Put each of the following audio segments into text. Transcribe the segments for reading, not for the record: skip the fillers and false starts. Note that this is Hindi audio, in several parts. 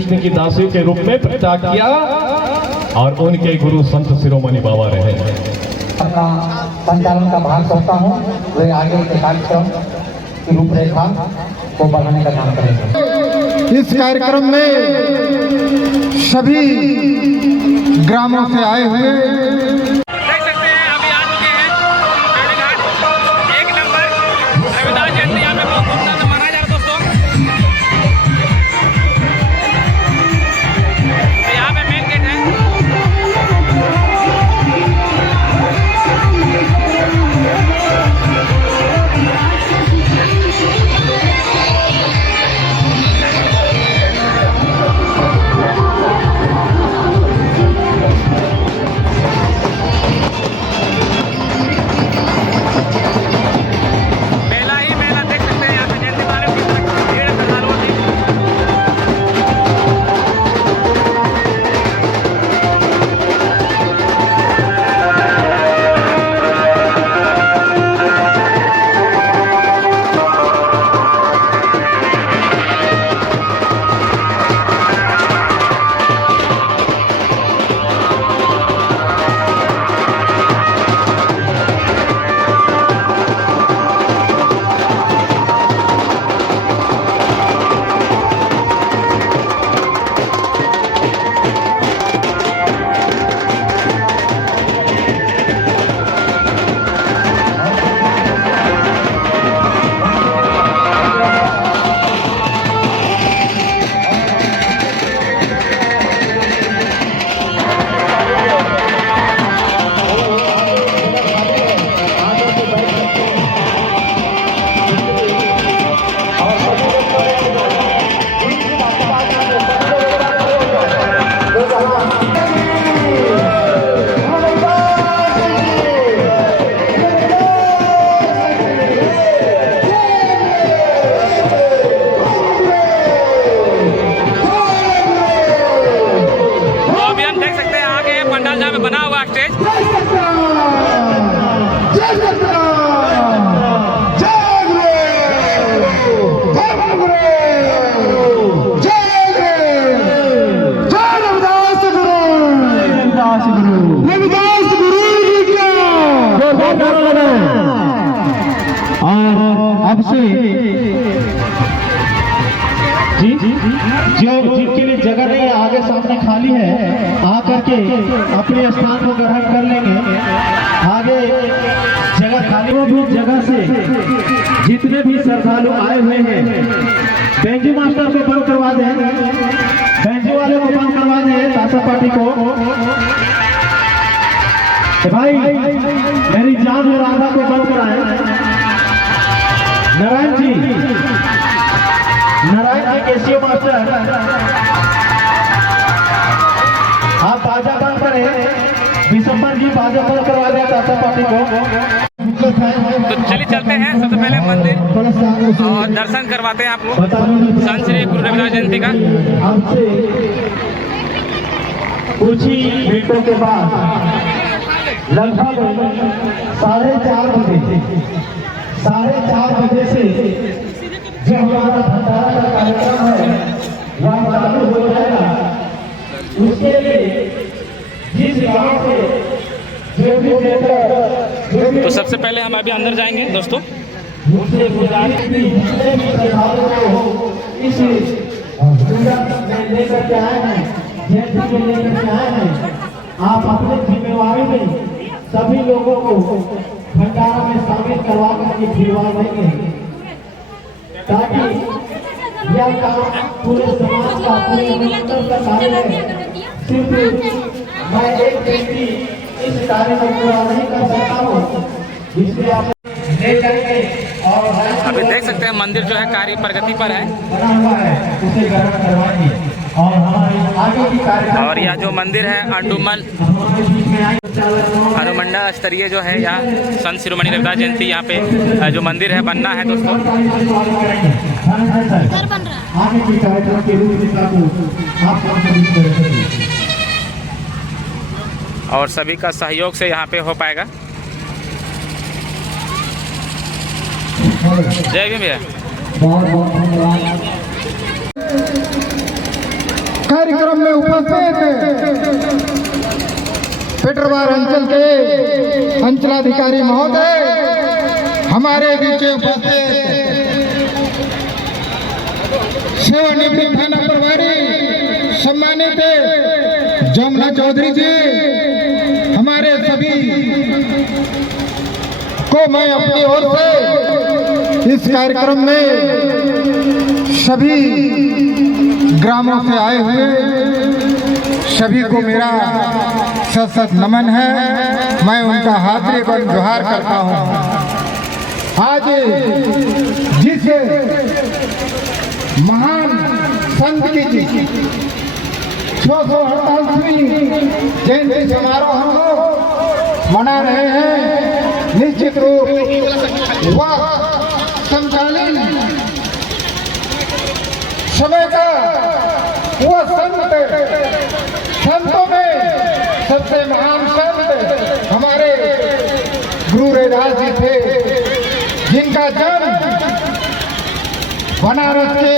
कृष्ण की दासियों के रूप में प्रचार किया और उनके गुरु संत शिरोमणि बाबा रहे। अपना संचालन का भाग सौंपता हूँ, वे आगे के कार्यक्रम की रूपरेखा को बढ़ाने का काम करेंगे। इस कार्यक्रम में सभी ग्रामों से आए हुए बना हुआ स्टेज। अब से जो जिनके लिए जगह नहीं है, आगे सामने खाली है, आकर के अपने स्थान को ग्रहण कर लेंगे। आगे जगह खाली हो, भी जगह से जितने भी श्रद्धालु आए हुए हैं, बेंजू मास्टर को बंद करवा दें, बेंजू वाले को बंद करवा दें, ताशा पार्टी को। भाई मेरी जान और राधा को बंद कराएं। नारायण जी केसीओ मास्टर, आप बाजा बंद करें। दिसंबर जी बाजा बंद करवा दें ताशा पार्टी को। तो चलिए चलते हैं सबसे पहले मंदिर और दर्शन करवाते हैं आपको संत श्री गुरु रविदास जयंती का। कुछ ही मिनटों के बाद लगभग 4:30 बजे से जो हमारा भंडारा का कार्यक्रम है वह चालू हो जाएगा। उसके लिए जिस गांव से जो भी तो सबसे पहले हम अभी अंदर जाएंगे दोस्तों। मुझसे गुजारिश भी जितने भी श्रद्धालु हो इस लेकर के आए हैं, जयंती को लेकर के आए हैं, आप अपनी जिम्मेवारी में सभी लोगों को भंडारा में शामिल करवा करके भिजवा देंगे, ताकि यह काम पूरे समाज का, पूरे मिलकर का कार्य है। सिर्फ मैं एक व्यक्ति इस कार्य को पूरा नहीं कर सकता हूँ, इसलिए आप लेकर के और अभी देख सकते हैं मंदिर जो है कार्य प्रगति पर है बना हुआ है, उसे ग्रहण करवाएंगे। और हमारे आगे की कार्यक्रम और यह जो मंदिर है अंडुमन अनुमंडल स्तरीय जो है यहाँ संत शिरोमणि रविदास जयंती यहाँ पे जो मंदिर है बनना है दोस्तों। आगे के कार्यक्रम के रूपरेखा को आप और सभी का सहयोग से यहाँ पे हो पाएगा। जय भीम भैया। बहुत बहुत धन्यवाद। कार्यक्रम में उपस्थित पेटरवार अंचल के अंचलाधिकारी महोदय, हमारे बीच उपस्थित सेवानिवृत्त थाना प्रभारी सम्मानित जमुना चौधरी जी, हमारे सभी को मैं अपनी ओर से इस कार्यक्रम में सभी ग्रामों से आए हुए सभी को मेरा सत नमन है। मैं उनका हाथी बन जोहार करता हूँ। आज जिस महान संत की 648वीं जयंती समारोह हम लोग मना रहे हैं, निश्चित रूप वह समकालीन समय का वह संतों में सबसे महान संत हमारे गुरु रविदास जी थे, जिनका जन्म बनारस के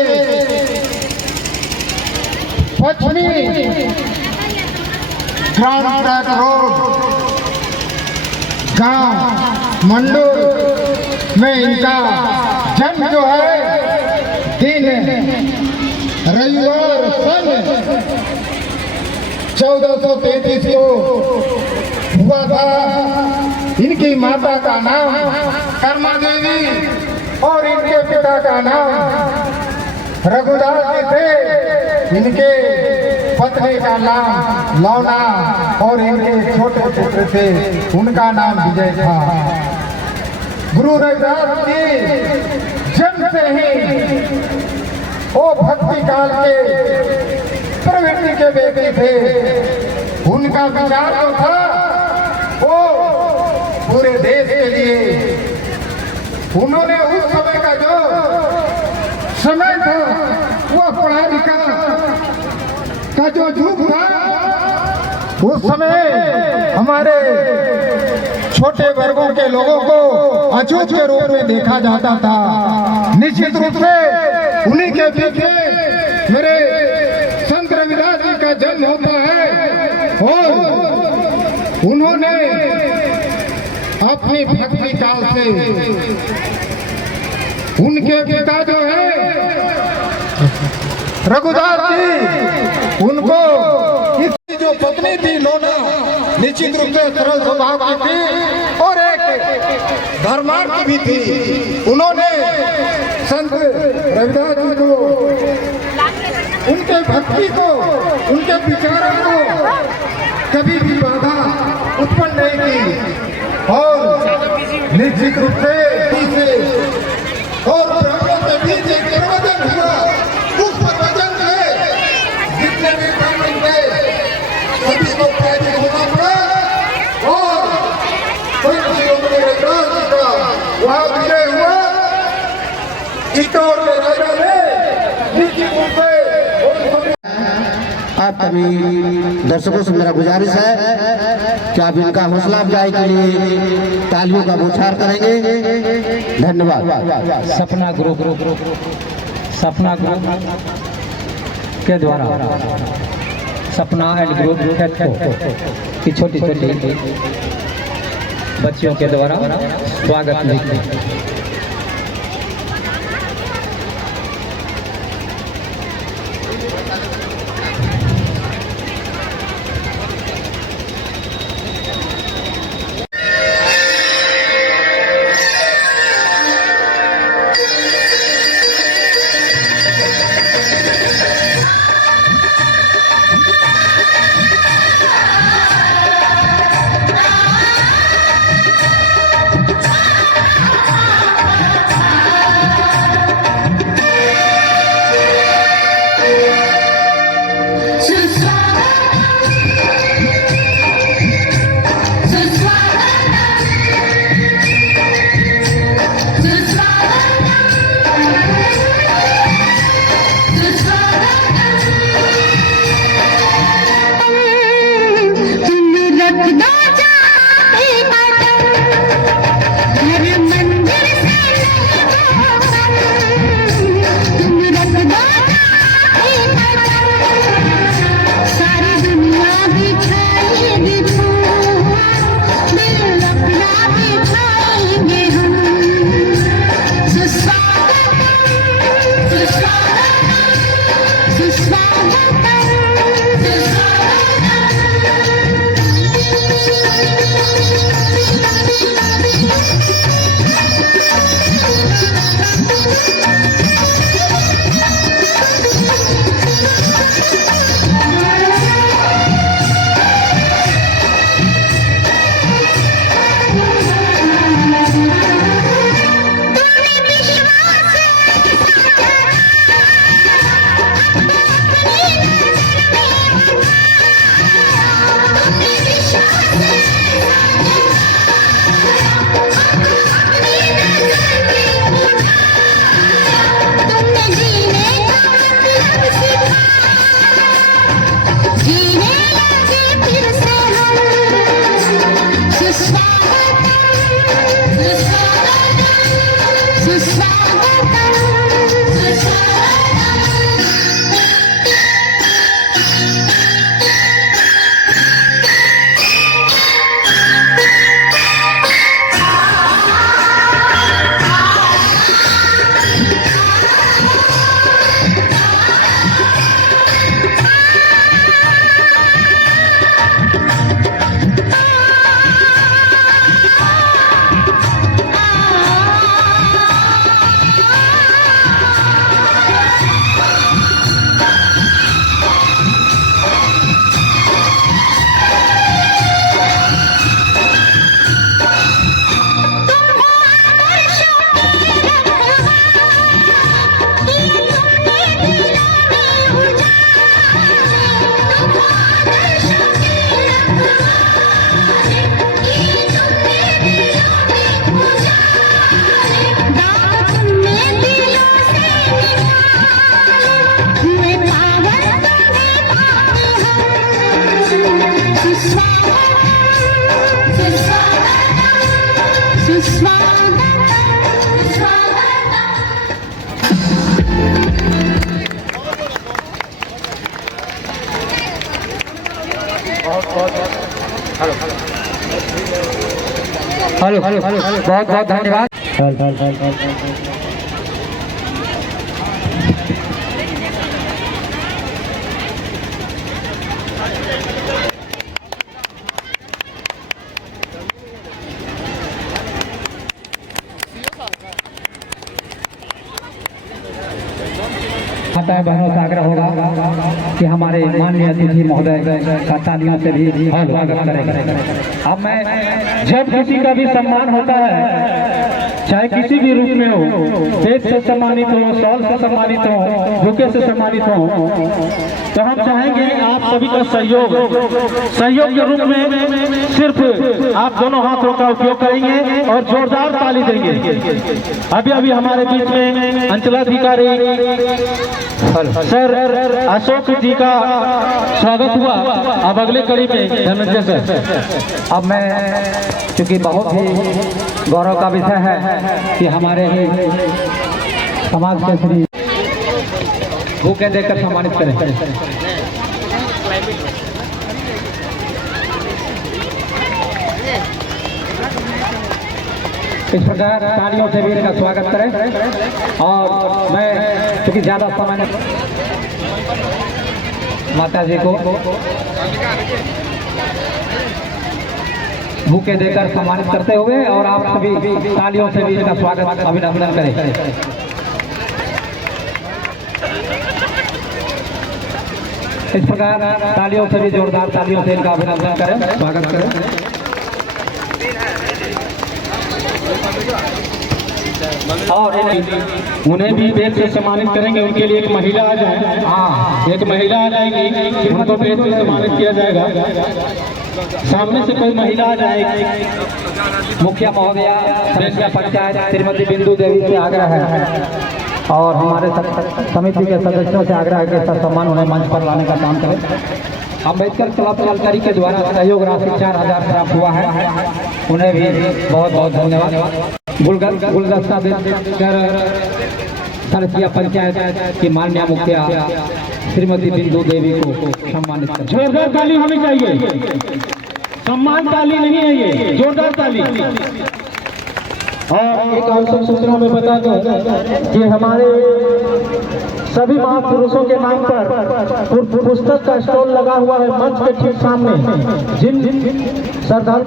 पश्चिमी ग्राम ट्रैक रोड गांव मंडूर में इनका जन्म जो है दिन रविवार सन 1433 को हुआ था। इनकी माता का नाम कर्मा देवी और इनके पिता का नाम रघुदास जी थे। इनके पत्नी का नाम लौना और इनके छोटे पुत्र थे, उनका नाम विजय था। गुरु रविदास जी जन्म से ही वो भक्ति काल के प्रवृत्ति के व्यक्ति थे। उनका विचार जो था वो पूरे देश के लिए, उन्होंने उस समय का जो समय था वो पढ़ा लिखा का जो युग था, उस समय हमारे छोटे वर्गों के लोगों को अछूत के रूप में देखा जाता था। निश्चित रूप से उन्हीं के बीच में मेरे संत रविदास जी का जन्म होता है और उन्होंने अपनी भक्ति काल से उनके पिता जो है रघुदास जी, उनको इसकी जो पत्नी थी लोना, निश्चित रूप से सरल स्वभाव की थी और एक धर्मार्थ भी थी। उन्होंने संत रविदास जी को, उनके भक्ति को, उनके विचारों को कभी भी बाधा उत्पन्न नहीं की और निश्चित रूप से और ब्राह्मणों के बीच एक प्रवचन हुआ। उस प्रवचन में जितने भी ब्राह्मण थे सभी को पैदल होना पड़ा और वहाँ विजय हुआ। चित्तौड़ के राजा ने निश्चित रूप से आप सभी दर्शकों से मेरा गुजारिश है कि आप इनका हौसला अफजाई के लिए तालियों का बौछार करेंगे। धन्यवाद। सपना ग्रुप के द्वारा सपना एंड ग्रुप की छोटी छोटी बच्चियों के द्वारा स्वागत लिखते हेलो बहुत बहुत धन्यवाद। माताएं बहनों से आग्रह होगा कि हमारे माननीय अतिथि महोदय का तालियों से भी स्वागत करेंगे। अब मैं जब किसी का भी सम्मान होता है, चाहे किसी भी रूप में हो, पेट से सम्मानित हो, शॉल से सम्मानित हो, बुके से सम्मानित हो, तो हम चाहेंगे आप सभी का सहयोग के रूप में सिर्फ आप दोनों हाथों का उपयोग करेंगे और जोरदार ताली देंगे। अभी हमारे बीच में अंचलाधिकारी सर अशोक जी का स्वागत हुआ। अब अगले कड़ी में धनंजय सर। अब मैं, क्योंकि बहुत ही गौरव का विषय है कि हमारे ही समाज के श्री बुके देकर सम्मानित करें। इस प्रकार तालियों से भी इनका स्वागत करें। और मैं क्योंकि ज्यादा समय माता जी को बुके देकर सम्मानित करते हुए, और आप सभी तालियों से भी इनका स्वागत अभिनंदन करें। इस प्रकार तालियों से भी, जोरदार तालियों से इनका अभिनंदन करें, स्वागत करें। और उन्हें भी बेद से सम्मानित करेंगे। उनके लिए एक महिला आ जाए, एक महिला आ जाएगी, उनको बेद से सम्मानित किया जाएगा। सामने से कोई महिला आ जाएगी। मुखिया महोदया बेतिया पंचायत श्रीमती बिंदु देवी से आग्रह है और हमारे समिति के सदस्यों से आग्रह है कि इसका सम्मान उन्हें मंच पर लाने का काम करें। अम्बेडकर क्लब कलकारी के द्वारा सहयोग राशि 4000 प्राप्त हुआ है, उन्हें भी बहुत बहुत धन्यवाद। गुलदस्ता देकर सरसिया पंचायत की माननीय मुखिया श्रीमती बिंदु देवी को सम्मानित करें। जोरदार ताली होनी चाहिए, सम्मान ताली नहीं है ये, जोरदार ताली। और एक आवश्यक सूचना में बता दूं कि हमारे सभी महापुरुषों के नाम पर पुस्तक का स्टॉल लगा हुआ है मंच के ठीक सामने। जिन श्रद्धालु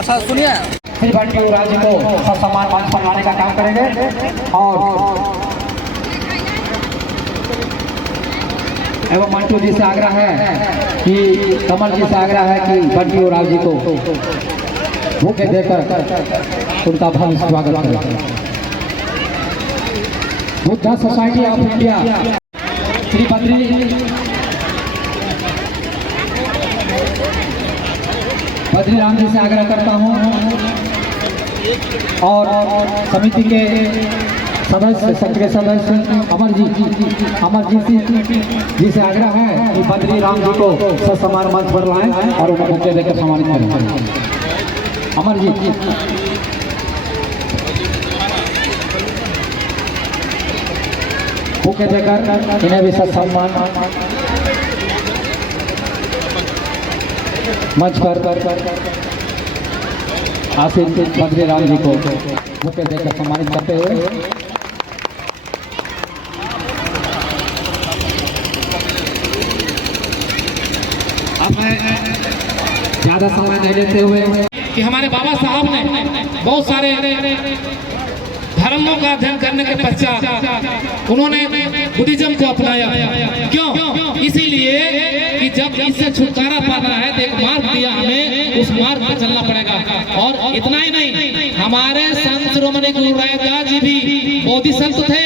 अच्छा सुनिए, श्री बंटी राजी को सम्मान मंच पर लाने का काम करेंगे। और एवं मंटू जी से आग्रह है कि कमल जी से आग्रह है कि बंटी राव जी को बुके देकर उनका भव्य स्वागत करें। Buddha society of India Shri Badri Ram ji से आग्रह करता हूं और समिति के सदस्य, सक्रिय सदस्य अमरजीत जी से आग्रह है कि बद्री राम जी को ससम्मान मंच पर लाएं और उन्हें बुके देकर सम्मानित करें। अमरजीत बुके देकर इन्हें भी ससम्मान मंच पर आशीष बद्री राम जी को बुके देकर सम्मानित करते हुए अब मैं ज्यादा समय नहीं लेते हुए कि हमारे बाबा साहब ने बहुत सारे धर्मों का अध्ययन करने के पश्चात उन्होंने बुद्धिज्म को अपनाया। क्यों? इसीलिए कि जब इससे छुटकारा पाना है तो एक मार्ग दिया हमें, उस मार्ग पर चलना पड़ेगा। और इतना ही नहीं, हमारे संत शिरोमणि गुरु रायदास जी भी बौद्धि संत थे,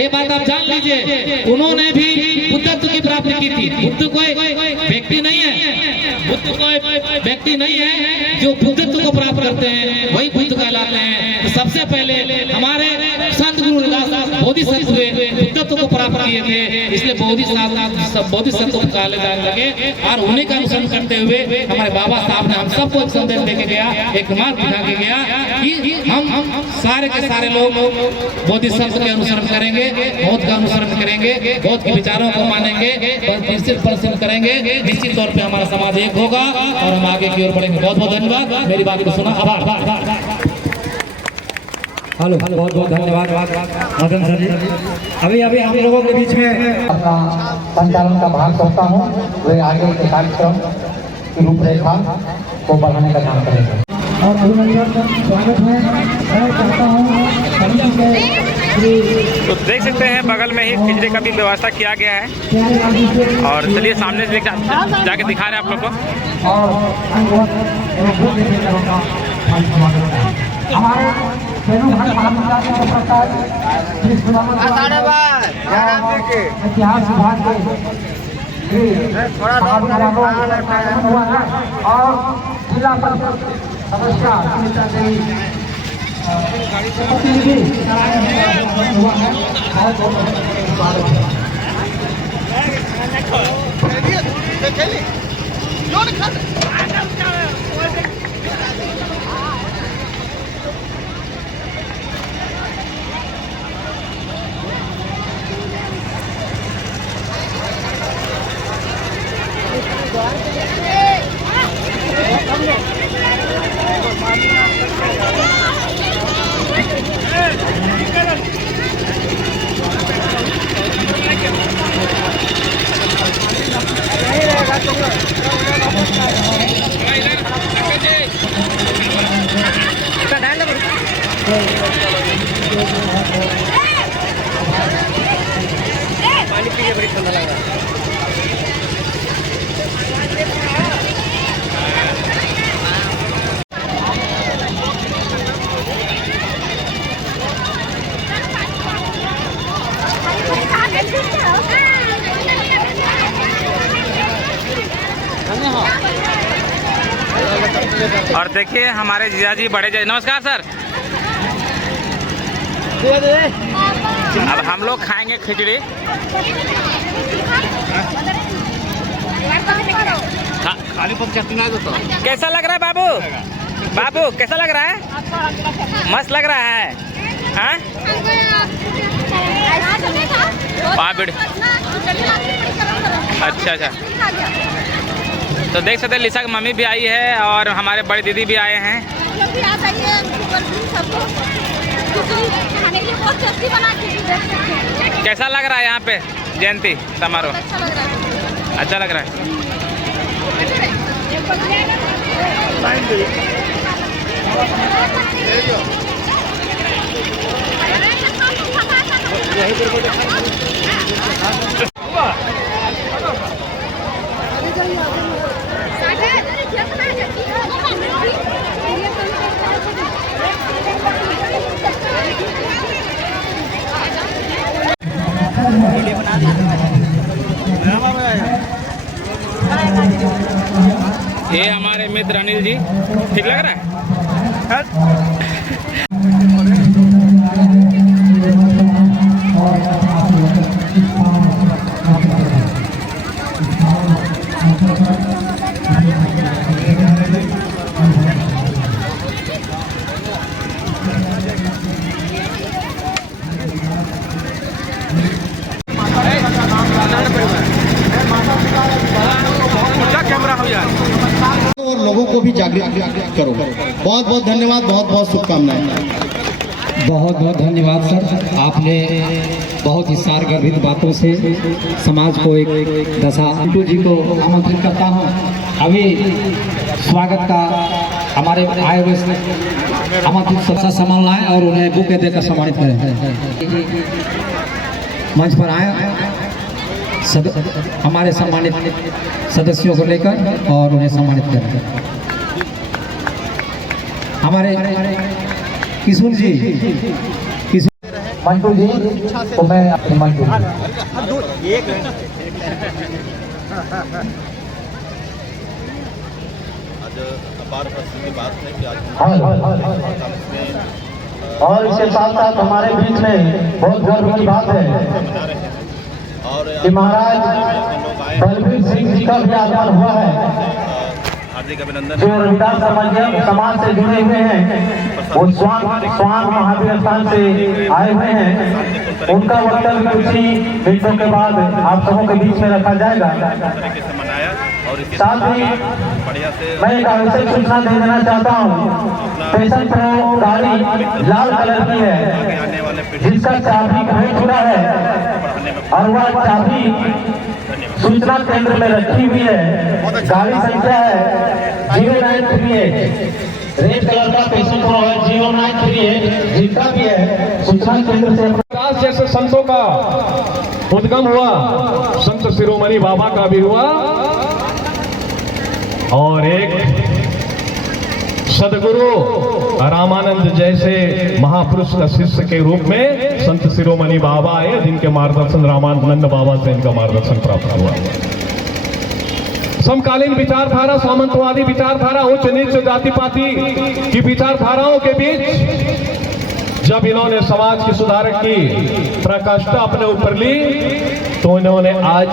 ये बात आप जान लीजिए। उन्होंने भी बुद्धत्व की प्राप्ति की थी। बुद्ध कोई व्यक्ति नहीं है, बुद्ध कोई व्यक्ति नहीं है, जो बुद्धत्व को प्राप्त करते हैं वही बुद्ध कहलाते हैं। तो सबसे पहले हमारे संत गुरु बोधिसत्व हुए, बुद्धत्व को प्राप्त किए थे, इसलिए बोधिसत्व कहले जाने लगे। और उन्हीं का अनुसरण करते हुए हमारे बाबा साहब ने हम सबको एक संदेश देके गया, एक मार्ग दिखा के गया कि हम सारे के सारे लोग बोधिसत्व के अनुसरण करेंगे, बौद्ध का अनुसरण करेंगे, बौद्ध के विचारों को मानेंगे, निश्चित परिश्रम करेंगे, निश्चित तौर पे हमारा समाज एक होगा और हम आगे की ओर बढ़ेंगे। बहुत बहुत धन्यवाद, मेरी बात को सुना, आभार। हेलो, बहुत बहुत धन्यवाद मदन सर जी। अभी हम लोगों के बीच में अपना संचालन का भाग करता हूँ, वे आगे के कार्यक्रम की रूपरेखा को बढ़ाने का काम करेंगे। और स्वागत है, मैं चाहता हूँ तो देख सकते हैं बगल में ही खिचड़ी का भी व्यवस्था किया गया है। और चलिए सामने से जाके दिखा रहे हैं आप लोग को। हमारे इतिहास विभाग के और जिला परिषद सदस्य पानी पीने बड़ी ठंडा लग रहा है। और देखिए हमारे जीजा जी बड़े जी, नमस्कार सर। अब हम लोग खाएंगे खिचड़ी। कैसा लग रहा है बाबू? बाबू कैसा लग रहा है? मस्त लग रहा है। हाँ? अच्छा। तो देख सकते हैं लिसा की मम्मी भी आई है और हमारे बड़ी दीदी भी आए हैं। कैसा लग रहा है यहाँ पे जयंती समारोह? अच्छा लग रहा है। ये हमारे मित्र अनिल जी, ठीक लग रहा है? और लोगों को भी जागरूक करो। बहुत बहुत धन्यवाद, बहुत बहुत शुभकामनाएं। बहुत बहुत धन्यवाद सर, आपने बहुत ही सारगर्भित बातों से समाज को एक दशा। अंटू जी को आमंत्रित करता हूँ, अभी स्वागत का हमारे आए हुए आमंत्रित सबसे सामान लाएं और उन्हें बुके देकर सम्मानित करें। मंच पर आए हमारे सम्मानित सदस्यों को लेकर और उन्हें सम्मानित करें। हमारे किशोर जी, मंटू जी तो मैं अपने मंटू आज अपार प्रसन्न की बात है कि आज और इसके साथ साथ हमारे बीच में बहुत गर्व की बात है कि महाराज बलबीर सिंह जी का भी आगमन हुआ है, जो रविदास समाज से जुड़े हुए हैं, वो स्वान महावीर स्थान से आए हुए हैं। उनका वक्तव्य कुछ ही मिनटों के बाद आप सबों के बीच में रखा जाएगा। साथ ही मैं एक आवश्यक सूचना दे देना चाहता हूँ। पैशन प्रो गाड़ी लाल कलर की है, जिसका चाबी खो चुका है और वह चाबी सूचना केंद्र में रखी हुई है। गाड़ी संख्या है 0938, रेड कलर का पैशन प्रो है 0938, जिसका भी है सूचना केंद्र से। विकास जैसे संतों का उद्गम हुआ, संत शिरोमणि बाबा का भी हुआ, और एक सदगुरु रामानंद जैसे महापुरुष का शिष्य के रूप में संत शिरोमणि बाबा आए, जिनके मार्गदर्शन रामानंद बाबा से इनका मार्गदर्शन प्राप्त हुआ। समकालीन विचारधारा, सामंतवादी विचारधारा, उच्च नीच जाति पाति की विचारधाराओं के बीच जब इन्होंने समाज की सुधारक की प्रकाष्ठा अपने ऊपर ली, तो इन्होंने आज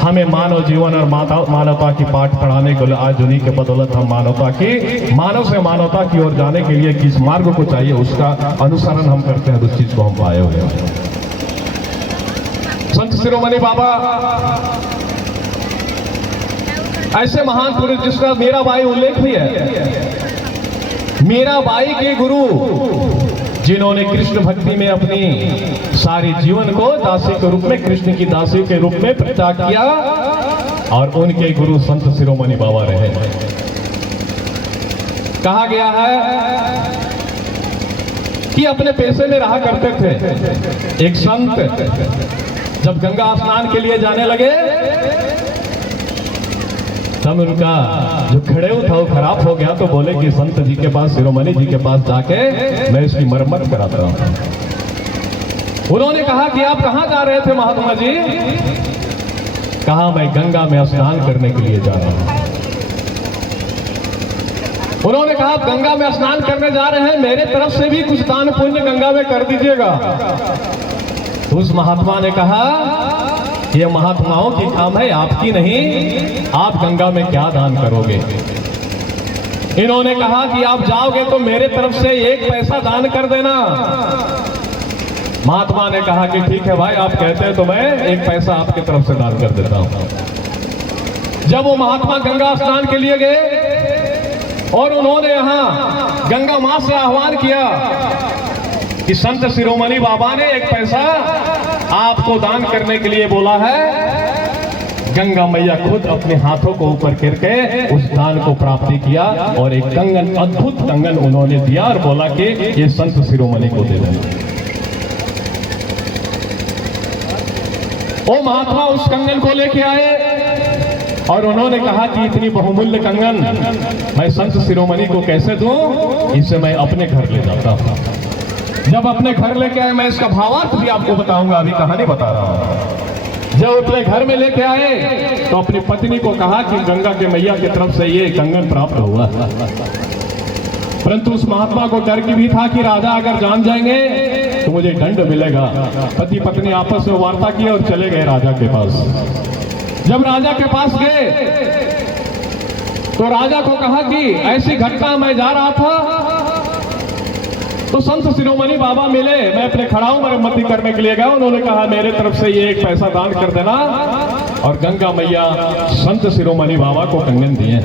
हमें मानव जीवन और मानवता की पाठ पढ़ाने को, आज उन्हीं के बदौलत हम मानव से मानवता की ओर जाने के लिए किस मार्ग को चाहिए उसका अनुसरण हम करते हैं, उस चीज को हम पाए हुए हैं। संत शिरोमणि बाबा ऐसे महान पुरुष जिसका मीराबाई उल्लेख भी है। मीराबाई के गुरु जिन्होंने कृष्ण भक्ति में अपनी सारी जीवन को दासी के रूप में, कृष्ण की दासी के रूप में प्रचार किया, और उनके गुरु संत शिरोमणि बाबा रहे। कहा गया है कि अपने पैसे में रहा करते थे। एक संत जब गंगा स्नान के लिए जाने लगे, तब उनका जो खड़ेऊ था वो खराब हो गया, तो बोले कि संत जी के पास, शिरोमणि जी के पास जाके मैं इसकी मरम्मत कराता हूं। उन्होंने कहा कि आप कहां जा रहे थे महात्मा जी? कहा मैं गंगा में स्नान करने के लिए जा रहा हूं। उन्होंने कहा आप गंगा में स्नान करने जा रहे हैं, मेरे तरफ से भी कुछ दान पुण्य गंगा में कर दीजिएगा। तो उस महात्मा ने कहा यह महात्माओं की काम है, आपकी नहीं। आप गंगा में क्या दान करोगे? इन्होंने कहा कि आप जाओगे तो मेरे तरफ से 1 पैसा दान कर देना। महात्मा ने कहा कि ठीक है भाई, आप कहते हैं तो मैं 1 पैसा आपकी तरफ से दान कर देता हूं। जब वो महात्मा गंगा स्नान के लिए गए और उन्होंने यहां गंगा मां से आह्वान किया कि संत शिरोमणि बाबा ने 1 पैसा आपको दान करने के लिए बोला है, गंगा मैया खुद अपने हाथों को ऊपर करके उस दान को प्राप्ति किया और एक कंगन, अद्भुत कंगन उन्होंने दिया और बोला कि ये संत शिरोमणि को दे देना। वो महात्मा उस कंगन को लेके आए और उन्होंने कहा कि इतनी बहुमूल्य कंगन मैं संत शिरोमणि को कैसे दूं, इसे मैं अपने घर ले जाता हूं। जब अपने घर लेके आए, मैं इसका भावार्थ भी आपको बताऊंगा, अभी कहानी बता रहा हूं। जब अपने घर में लेके आए तो अपनी पत्नी को कहा कि गंगा के मैया की तरफ से ये कंगन प्राप्त हुआ। परंतु उस महात्मा को डर की भी था कि राजा अगर जान जाएंगे तो मुझे दंड मिलेगा। पति पत्नी आपस में वार्ता की और चले गए राजा के पास। जब राजा के पास गए तो राजा को कहा कि ऐसी घटना मैं जा रहा था तो संत शिरोमणि बाबा मिले, मैं अपने खड़ाऊ मरम्मती करने के लिए गया। उन्होंने कहा मेरे तरफ से ये 1 पैसा दान कर देना, और गंगा मैया संत शिरोमणि बाबा को कंगन दिए।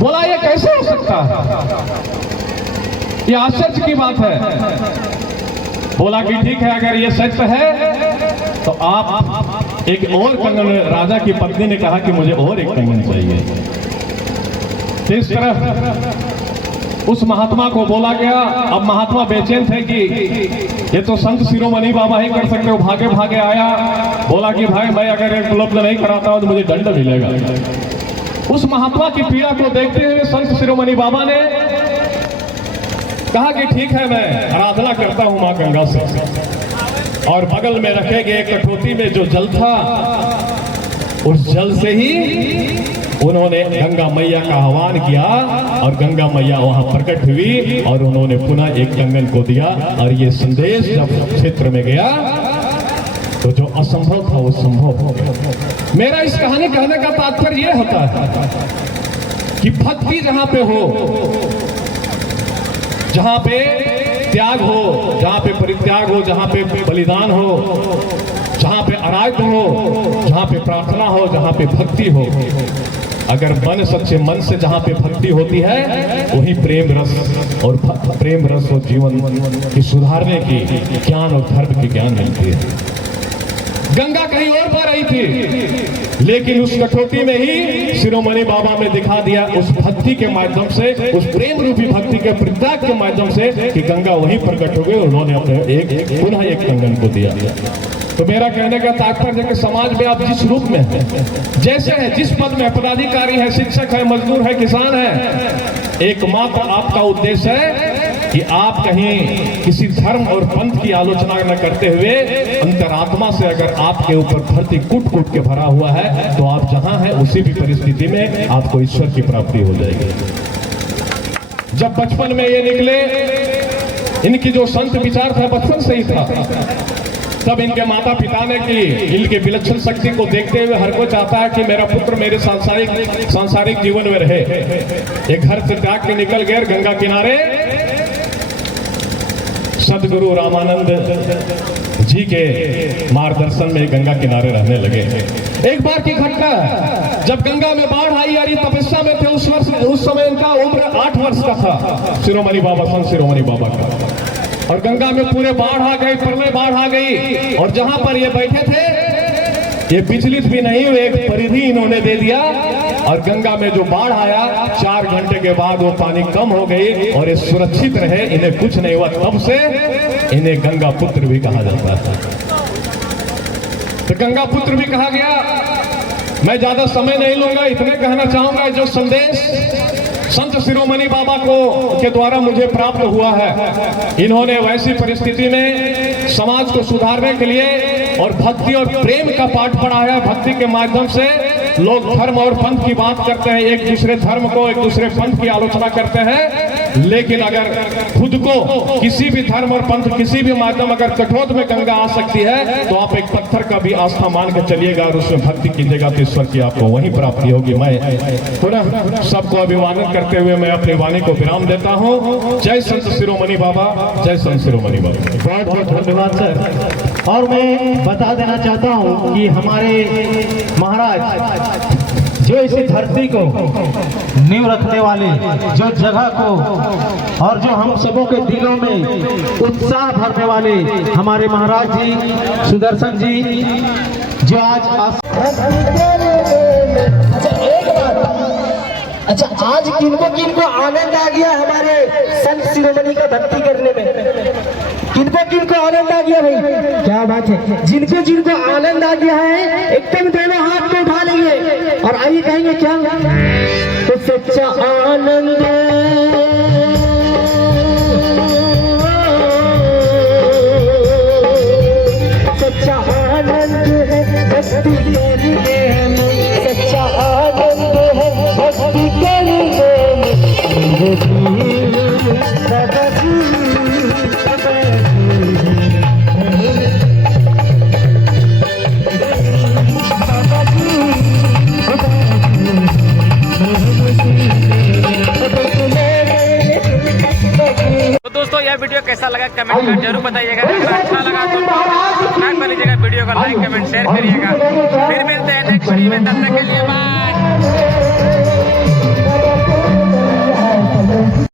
बोला ये कैसे हो सकता है, ये आश्चर्य की बात है। बोला कि ठीक है, अगर ये सच है तो आप एक और कंगन, राजा की पत्नी ने कहा कि मुझे और 1 कंगन चाहिए। इस तरह उस महात्मा को बोला गया। अब महात्मा बेचैन थे कि ये तो संत शिरोमणि बाबा ही कर सकते हो। भागे भागे आया, बोला कि भाई मैं अगर एक उपलब्ध नहीं कराता हूं तो मुझे दंड मिलेगा। उस महात्मा की पीड़ा को देखते हुए संत शिरोमणि बाबा ने कहा कि ठीक है, मैं आराधना करता हूं मां गंगा से, और बगल में रखे गए एक कटोती में जो जल था, उस जल से ही उन्होंने गंगा मैया का आह्वान किया और गंगा मैया वहां प्रकट हुई और उन्होंने पुनः एक कंगन को दिया। और ये संदेश जब क्षेत्र में गया तो जो असंभव था वो संभव हो गया। मेरा इस कहानी कहने का तात्पर्य यह होता है कि भक्ति जहां पे हो, जहां पे त्याग हो, जहां पे परित्याग हो, जहां पे बलिदान हो, जहां पे आराध्य हो, जहां पे प्रार्थना हो, जहां पे भक्ति हो, अगर मन सच्चे मन से जहां पे भक्ति होती है वही प्रेम रस और प्रेम रस और जीवन की सुधारने की ज्ञान और धर्म की ज्ञान मिलती है। गंगा कहीं और बह रही थी, लेकिन उस कठौती में ही शिरोमणि बाबा ने दिखा दिया उस भक्ति के माध्यम से, उस प्रेम रूपी भक्ति के परित्याग के माध्यम से कि गंगा वहीं प्रकट हो गई और उन्होंने अपने पुनः एक कंगन को दिया। तो मेरा कहने का तात्पर्य है कि समाज में आप जिस रूप में हैं, जैसे है, जिस पद में, पदाधिकारी है, शिक्षक है, मजदूर है, किसान है, एकमात्र आपका उद्देश्य है कि आप कहीं किसी धर्म और पंथ की आलोचना न करते हुए अंतरात्मा से अगर आपके ऊपर धरती कूट कूट के भरा हुआ है तो आप जहां हैं उसी भी परिस्थिति में आपको ईश्वर की प्राप्ति हो जाएगी। जब बचपन में ये निकले, इनकी जो संत विचार था बचपन से ही था, तब इनके माता पिता ने की इनके विलक्षण शक्ति को देखते हुए हर कोई चाहता है कि मेरा पुत्र मेरे सांसारिक जीवन में रहे। एक घर से त्याग के निकल गए गंगा किनारे सदगुरु रामानंद जी के मार्गदर्शन में गंगा किनारे रहने लगे। एक बार की घटना है, जब गंगा में बाढ़ आई और ये तपस्या में थे, उस समय इनका उम्र 8 वर्ष का था, शिरोमणि बाबा, संत शिरोमणि बाबा का। और गंगा में पूरे बाढ़ आ गई, प्रलय बाढ़ आ गई, और जहां पर ये बैठे थे ये विचलित भी नहीं हुए, एक परिधि इन्होंने दे दिया और गंगा में जो बाढ़ आया 4 घंटे के बाद वो पानी कम हो गई और ये सुरक्षित रहे, इन्हें कुछ नहीं हुआ। तब से इन्हें गंगा पुत्र भी कहा जाता है। तो गंगा पुत्र भी कहा गया। मैं ज्यादा समय नहीं लूंगा, इतने कहना चाहूंगा, जो संदेश संत शिरोमणि बाबा के द्वारा मुझे प्राप्त हुआ है, इन्होंने वैसी परिस्थिति में समाज को सुधारने के लिए और भक्ति और प्रेम का पाठ पढ़ाया। भक्ति के माध्यम से लोग धर्म और पंथ की बात करते हैं, एक दूसरे धर्म को, एक दूसरे पंथ की आलोचना करते हैं, लेकिन अगर खुद को किसी भी धर्म और पंथ, किसी भी माध्यम अगर कठोर में गंगा आ सकती है तो आप एक पत्थर का भी आस्था मान के चलिएगा और उसमें भक्ति कीजिएगा तो ईश्वर की आपको वही प्राप्ति होगी। मैं पुनः सबको अभिवादन करते हुए मैं अपनी वाणी को विराम देता हूँ। जय संत शिरोमणि बाबा, जय संत शिरोमणि बाबा। बहुत बहुत धन्यवाद सर। और मैं बता देना चाहता हूँ कि हमारे महाराज जो इस धरती को नींव रखने वाले, जो जगह को और जो हम सबों के दिलों में उत्साह भरने वाले हमारे महाराज जी सुदर्शन जी, जो आज अच्छा आज किनको आनंद आ गया हमारे संत शिरोमणि का भक्ति करने में? किनको आनंद आ गया भाई? क्या बात है। जिनको आनंद आ गया है एकदम दोनों हाथ को उठा लेंगे और आइए कहेंगे क्या? तो सच्चा आनंद, सच्चा आनंद है भक्ति करेंगे हम, सच्चा आनंद है भक्ति करेंगे तो दोस्तों यह वीडियो कैसा लगा कमेंट कर जरूर बताइएगा। अगर अच्छा लगा तो सब्सक्राइब कर लीजिएगा, वीडियो का लाइक कमेंट शेयर करिएगा। फिर मिलते हैं नेक्स्ट वीडियो में, तब तक के लिए बाय।